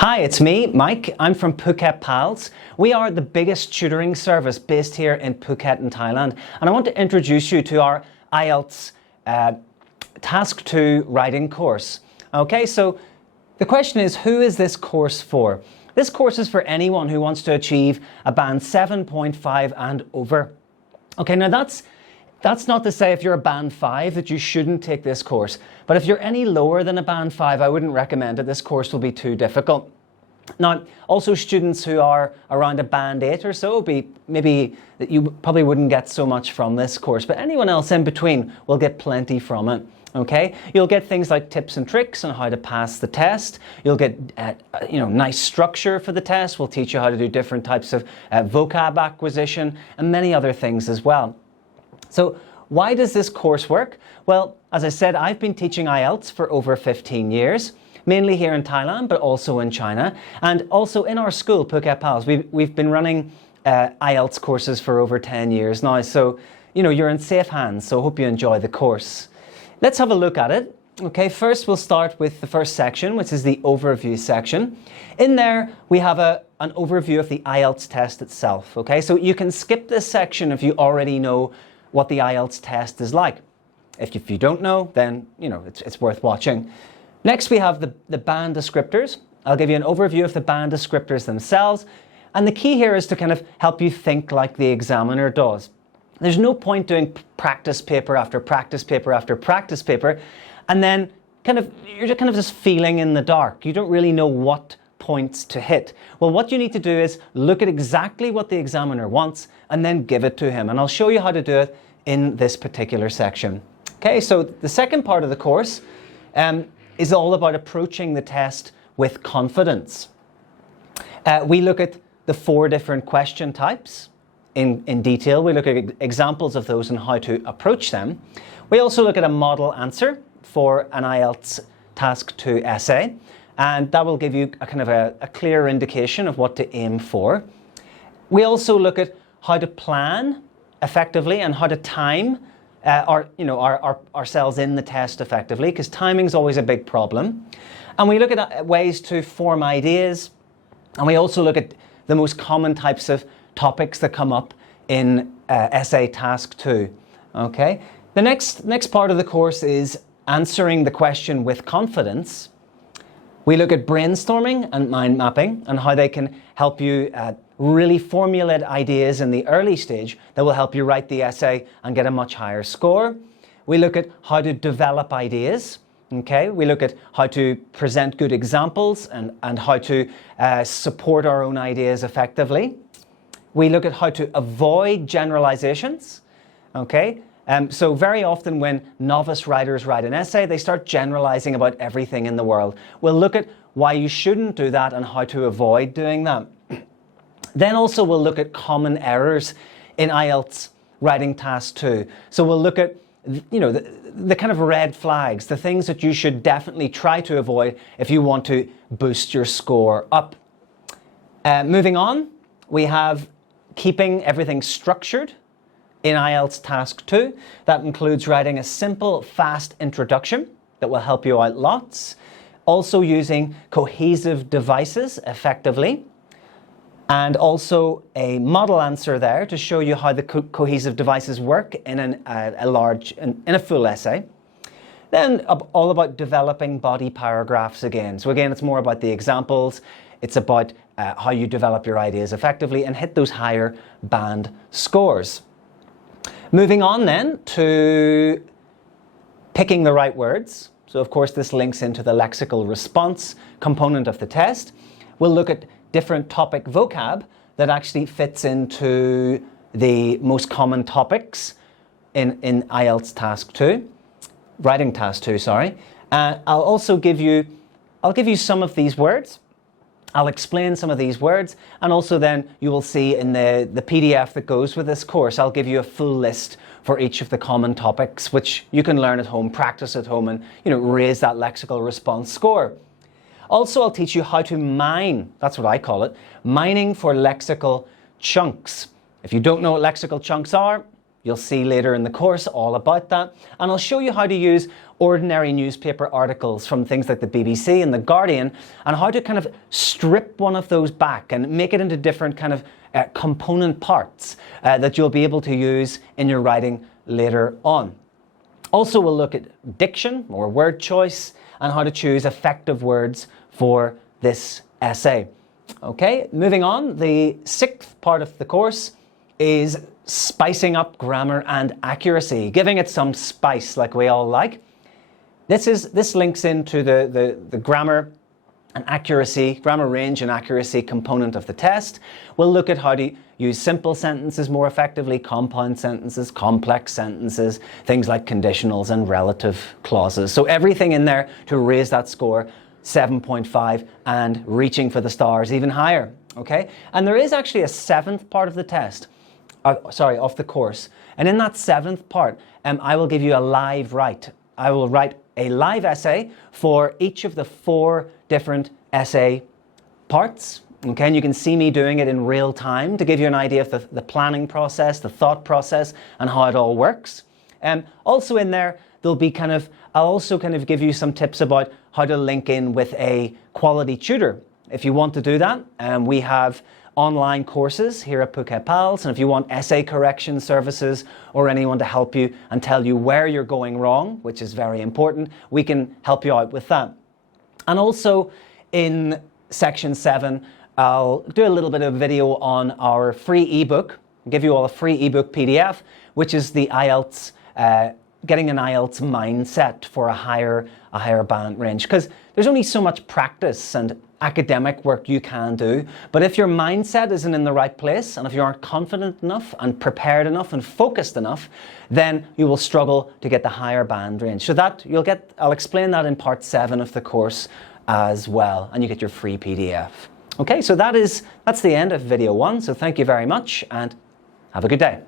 Hi, it's me, Mike. I'm from Phuket Pals. We are the biggest tutoring service based here in Phuket in Thailand, and I want to introduce you to our IELTS Task 2 writing course. Okay, so the question is, who is this course for? This course is for anyone who wants to achieve a band 7.5 and over. Okay, now that's not to say if you're a band 5 that you shouldn't take this course. But if you're any lower than a band 5, I wouldn't recommend it. This course will be too difficult. Now, also students who are around a band 8 or so, maybe that you probably wouldn't get so much from this course, but anyone else in between will get plenty from it. Okay, you'll get things like tips and tricks on how to pass the test. You'll get nice structure for the test. We'll teach you how to do different types of vocab acquisition and many other things as well. So why does this course work? Well, as I said, I've been teaching IELTS for over 15 years, mainly here in Thailand, but also in China. And also in our school, Phuket Pals, we've been running IELTS courses for over 10 years now. So, you're in safe hands. So I hope you enjoy the course. Let's have a look at it. Okay, first we'll start with the first section, which is the overview section. In there, we have an overview of the IELTS test itself. Okay, so you can skip this section if you already know what the IELTS test is like. If you don't know, then it's worth watching. Next, we have the band descriptors. I'll give you an overview of the band descriptors themselves. And the key here is to kind of help you think like the examiner does. There's no point doing practice paper after practice paper after practice paper, and then you're kind of just feeling in the dark. You don't really know what points to hit. Well, what you need to do is look at exactly what the examiner wants and then give it to him. And I'll show you how to do it in this particular section. Okay, so the second part of the course is all about approaching the test with confidence. We look at the 4 different question types in detail. We look at examples of those and how to approach them. We also look at a model answer for an IELTS Task 2 essay, and that will give you a clear indication of what to aim for. We also look at how to plan effectively and how to time ourselves in the test effectively, because timing is always a big problem. And we look at ways to form ideas, and we also look at the most common types of topics that come up in essay task 2. Okay, the next part of the course is answering the question with confidence. We look at brainstorming and mind mapping and how they can help you really formulate ideas in the early stage that will help you write the essay and get a much higher score. We look at how to develop ideas. Okay, we look at how to present good examples and how to support our own ideas effectively. We look at how to avoid generalizations. Okay, so very often when novice writers write an essay, they start generalizing about everything in the world. We'll look at why you shouldn't do that and how to avoid doing that. Then also we'll look at common errors in IELTS Writing Task 2. So we'll look at the kind of red flags, the things that you should definitely try to avoid if you want to boost your score up. Moving on, we have keeping everything structured in IELTS Task 2. That includes writing a simple, fast introduction that will help you out lots. Also using cohesive devices effectively. And also a model answer there to show you how the cohesive devices work in a full essay. Then all about developing body paragraphs again. So again, it's more about the examples. It's about how you develop your ideas effectively and hit those higher band scores. Moving on then to picking the right words. So of course this links into the lexical response component of the test. We'll look at different topic vocab that actually fits into the most common topics in IELTS Task 2, Writing Task 2, sorry. I'll also give you some of these words. I'll explain some of these words, and also then you will see in the PDF that goes with this course, I'll give you a full list for each of the common topics, which you can learn at home, practice at home, and raise that lexical response score. Also, I'll teach you how to mine, that's what I call it, mining for lexical chunks. If you don't know what lexical chunks are, You'll see later in the course all about that. And I'll show you how to use ordinary newspaper articles from things like the BBC and the Guardian, and how to kind of strip one of those back and make it into different kind of component parts that you'll be able to use in your writing later on. Also, we'll look at diction or word choice and how to choose effective words for this essay. Okay, moving on, the 6th part of the course is spicing up grammar and accuracy, giving it some spice like we all like. This links into the grammar and accuracy, grammar range and accuracy component of the test. We'll look at how to use simple sentences more effectively, compound sentences, complex sentences, things like conditionals and relative clauses. So everything in there to raise that score 7.5 and reaching for the stars even higher. Okay, and there is actually a 7th part of the test. Of the course. And in that 7th part, I will give you a live write. I will write a live essay for each of the 4 different essay parts. Okay, and you can see me doing it in real time to give you an idea of the planning process, the thought process, and how it all works. Also in there, there'll be I'll also give you some tips about how to link in with a quality tutor. If you want to do that, we have online courses here at Phuket Pals, and if you want essay correction services or anyone to help you and tell you where you're going wrong, which is very important, we can help you out with that. And also in section 7, I'll do a little bit of video on our free ebook, give you all a free ebook PDF, which is the IELTS, getting an IELTS mindset for a higher band range, because there's only so much practice and academic work you can do, but if your mindset isn't in the right place, and if you aren't confident enough and prepared enough and focused enough, then you will struggle to get the higher band range. So I'll explain that in part 7 of the course as well, and you get your free PDF. Okay, so that's the end of video 1, so thank you very much and have a good day.